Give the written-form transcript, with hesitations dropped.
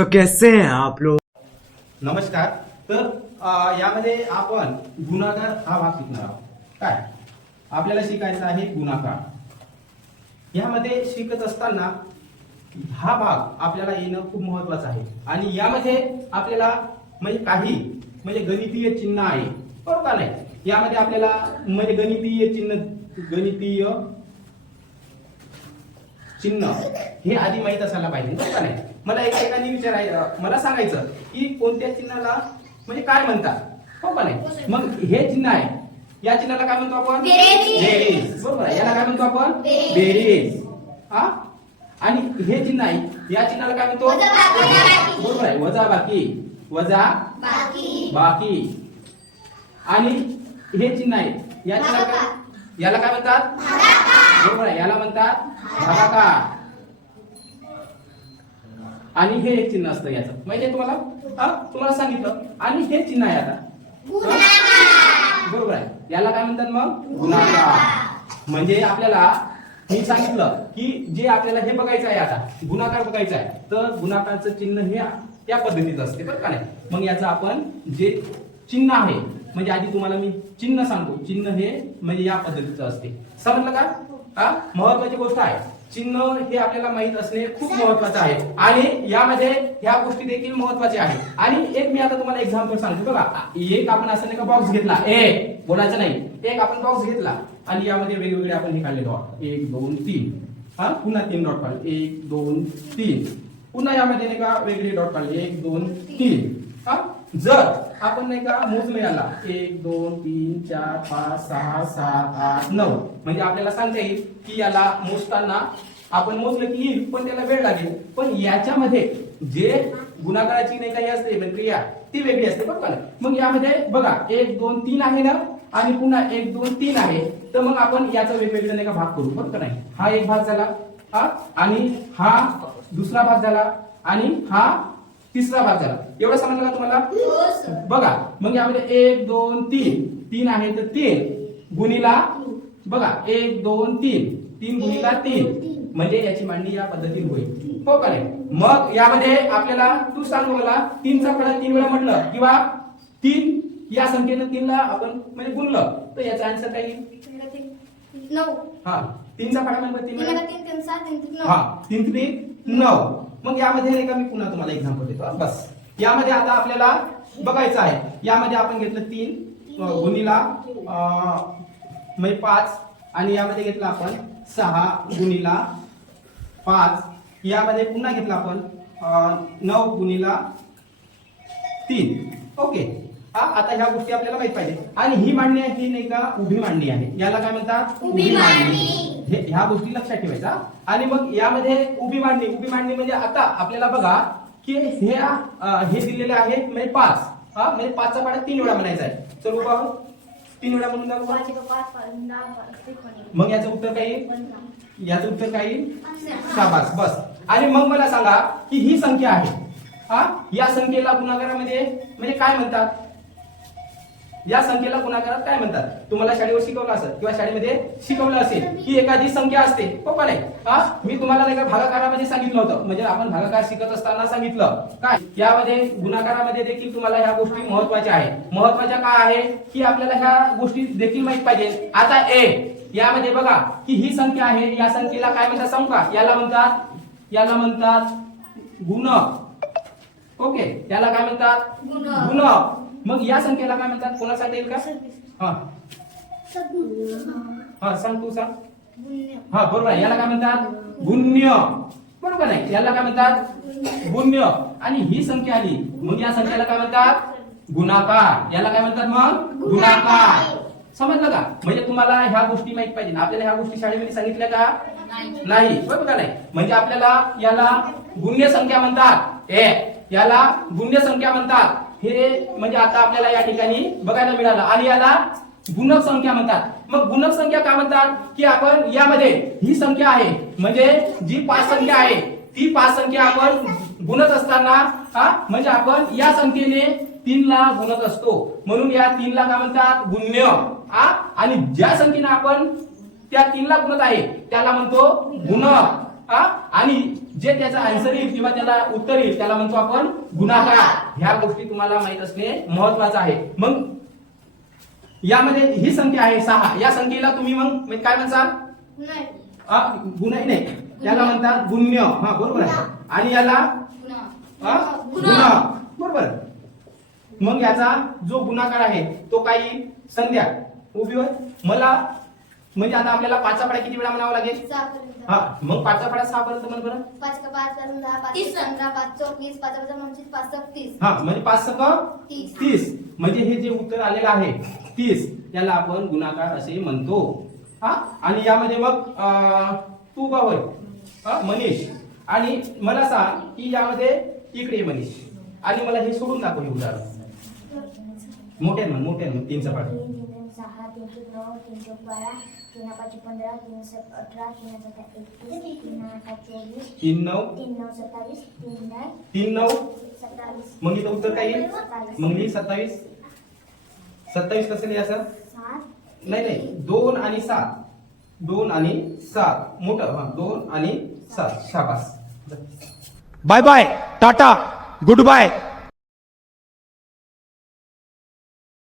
तो कैसे हैं आप लोग? नमस्कार. तर यामध्ये आपण गुणाकार हा भाग शिकणार आहोत. काय आपल्याला शिकायचा आहे गुणाकार. यामध्ये शिकत असताना हा भाग आपल्याला येणं खूप महत्वाचं आहे आणि यामध्ये आपल्याला म्हणजे काही म्हणजे गणितीय चिन्ह आहे बरोबर नाही. यामध्ये आपल्याला म्हणजे गणितीय चिन्ह हे आधी माहित असायला पाहिजे बरोबर नाही. मला एकाने मला सांगायचं की कोणत्या चिन्हाला म्हणजे काय म्हणतात हो का नाही. मग हे चिन्ह आहे, या चिन्हाला काय म्हणतो आपण? बेरीज. बरोबर आहे. याला काय म्हणतो आपण? बेरीज. हा. आणि हे चिन्ह आहे, या चिन्हाला काय म्हणतो? बरोबर आहे, वजाबाकी. बाकी. आणि हे चिन्ह आहे, या चिन्हाला याला काय म्हणतात? बरोबर आहे, याला म्हणतात भागाकार. आणि हे एक चिन्ह असतं याचं माहिती आहे तुम्हाला? तुम्हाला सांगितलं. आणि हे चिन्ह आहे आता बरोबर आहे, याला काय म्हणतात मग? गुणाकार. म्हणजे आपल्याला मी सांगितलं की जे आपल्याला हे बघायचं आहे आता गुणाकार बघायचा आहे, तर गुणाकारचं चिन्ह हे त्या पद्धतीचं असते बरं का नाही. मग याचं आपण जे चिन्ह आहे म्हणजे आधी तुम्हाला मी चिन्ह सांगतो. चिन्ह हे म्हणजे या पद्धतीचं असते. समजलं का? महत्वाची गोष्ट आहे. चिन्ह हे आपल्याला माहित असणे खूप महत्वाचं आहे आणि यामध्ये ह्या गोष्टी देखील महत्वाच्या आहेत. आणि एक मी आता तुम्हाला एक्झाम्पल सांगतो बघा. एक आपण असं नाही का बॉक्स घेतला, एक बोलायचं नाही, एक आपण बॉक्स घेतला आणि यामध्ये वेगवेगळे आपण हे काढले डॉट 1 2 3. पुन्हा 3 डॉट काढले 1 2 3. पुन्हा यामध्ये नाही का वेगळे डॉट काढले 1 2 3. जर आपण नाही का मोजलं याला 1 2 3 4 5 6 7 8 9 म्हणजे आपल्याला सांगता येईल की याला मोजताना आपण मोजलं की येईल पण त्याला वेळ लागेल. पण याच्यामध्ये जे गुणाकाराची नाही काही असते प्रक्रिया ती वेगळी असते बरोबर ना. मग यामध्ये बघा 1 2 3 आहे ना आणि पुन्हा 1 2 3 आहे. तर मग आपण याचा वेगवेगळा नाही का भाग करू बरोबर नाही. हा एक भाग झाला आणि हा दुसरा भाग झाला आणि हा तिसरा भाग झाला. एवढं समजलं का तुम्हाला? बघा मग यामध्ये 1 2 3 3 आहे तर 3 गुणिला बघा 1 2 3 3 गुणिला 3 म्हणजे याची मांडणी या पद्धतीने होईल हो का नाही. मग यामध्ये आपल्याला तू सांग मला 3 चा फळा 3 वेळा म्हटलं किंवा 3 या संख्येनं 3 ला आपण म्हणजे गुणलं तर याचा आन्सर काय येईल? 9. 3 चा फळा म्हणजे 3 वेळा 3 3 7 3 3 9. 3 3 9. मग यामध्ये नाही का मी पुन्हा तुम्हाला एक्झाम्पल देतो. बस यामध्ये आता आपल्याला बघायचं आहे. यामध्ये आपण घेतलं 3 गुणिला म्हणजे 5 आणि यामध्ये घेतला आपण 6 गुणिला 5. यामध्ये पुन्हा घेतला आपण 9 गुणिला 3. ओके. आता ह्या गोष्टी आपल्याला माहित पाहिजे. आणि ही मांडणी आहे ही नाही का उभी मांडणी आहे. याला काय म्हणतात? उभी मांडणी. ह्या गोष्टी लक्षात ठेवायचा. आणि मग यामध्ये उभी मांडणी म्हणजे आता आपल्याला बघा की हे दिलेले आहे म्हणजे 5. म्हणजे 5 चा पाढा 3 वेळा म्हणायचा आहे. चल उभा 3 वेळा म्हणून दाखव. मग याचं उत्तर काय येईल? याचं उत्तर काय येईल? शाबास. बस. आणि मग मला सांगा की ही संख्या आहे या संख्येला गुणाकारामध्ये म्हणजे काय म्हणतात? या संख्येला गुणाकारात काय म्हणतात? तुम्हाला शाळेवर शिकवलं असेल किंवा शाळेमध्ये शिकवलं असेल की एखादी संख्या असते हो का नाही. मी तुम्हाला नाही का भागाकारामध्ये सांगितलं होतं म्हणजे आपण भागाकार शिकत असताना सांगितलं काय यामध्ये गुणाकारामध्ये देखील तुम्हाला ह्या गोष्टी महत्वाच्या आहेत. महत्वाच्या काय आहे की आपल्याला ह्या गोष्टी देखील माहित पाहिजे. आता यामध्ये बघा की ही संख्या आहे, या संख्येला काय म्हणतात सांगू का? याला म्हणतात गुणक. ओके. याला काय म्हणतात? गुणक. मग या संख्येला काय म्हणतात? कोणाला सांगता येईल का? सांग तू सांग. बरोबर आहे. याला काय म्हणतात? गुण्य. बरोबर आहे. याला काय म्हणतात? गुण्य. आणि ही संख्या आली मग या संख्येला काय म्हणतात? गुणाकार. याला काय म्हणतात मग? गुणाकार. समजलं का? म्हणजे तुम्हाला ह्या गोष्टी माहित पाहिजे. आपल्याला ह्या गोष्टी शाळेमध्ये सांगितल्या का? नाही. बरोबर का नाही. म्हणजे आपल्याला याला गुण्य संख्या म्हणतात. याला गुण्य संख्या म्हणतात. हे म्हणजे आता आपल्याला या ठिकाणी बघायला मिळालं. आणि याला गुणक संख्या म्हणतात. मग गुणक संख्या काय म्हणतात की आपण यामध्ये ही संख्या आहे म्हणजे जी 5 संख्या आहे ती 5 संख्या आपण गुणत असताना म्हणजे आपण या संख्येने 3 ला गुणत असतो म्हणून या 3 ला काय म्हणतात? गुण्य. आणि ज्या संख्येने आपण त्या 3 ला गुणत आहे त्याला म्हणतो गुणक. हा आणि जे त्याचा आन्सर येईल किंवा त्याला उत्तर येईल त्याला म्हणतो आपण गुणाकार. ह्या गोष्टी तुम्हाला माहित असणे महत्वाचं आहे. मग यामध्ये ही संख्या आहे 6. या संख्येला तुम्ही मग काय म्हणसाल? गुणाही नाही, त्याला म्हणतात गुण्य. हा बरोबर आहे. आणि याला गुणा. बरोबर. मग याचा जो गुणाकार आहे तो काही संख्या उभी होय. मला म्हणजे आता आपल्याला 5चा पाढा किती वेळा म्हणावा लागेल? 6 पर्यंत. हा मग 5चा पाढा 6 पर्यंत म्हण बरं. 5 का 5 करून 10 5 15 5 चौक 20 5 25 5 30. हा म्हणजे 5 सक 30. म्हणजे हे जे उत्तर आलेलं आहे 30 याला आपण गुणाकार असे म्हणतो. हा आणि यामध्ये मग तू का होय मनीष आणि मला सांग की यामध्ये इकडे मनीष आणि मला हे सोडून दाखव हे उदाहरण. मोठे 3चा पाढा. 3 6 3 9 3 12 3 5 15 3 18 3 7 21 3 8 24 3 9 3 9 27 3 9 3 9 27. मग इथं उत्तर काय येईल? मग ही 27 कसं लिहायचं? 7 नाही 2 आणि 7. 2 आणि 7 मोठं. हा 2 आणि 7. शाबास. Bye bye, tata, good bye.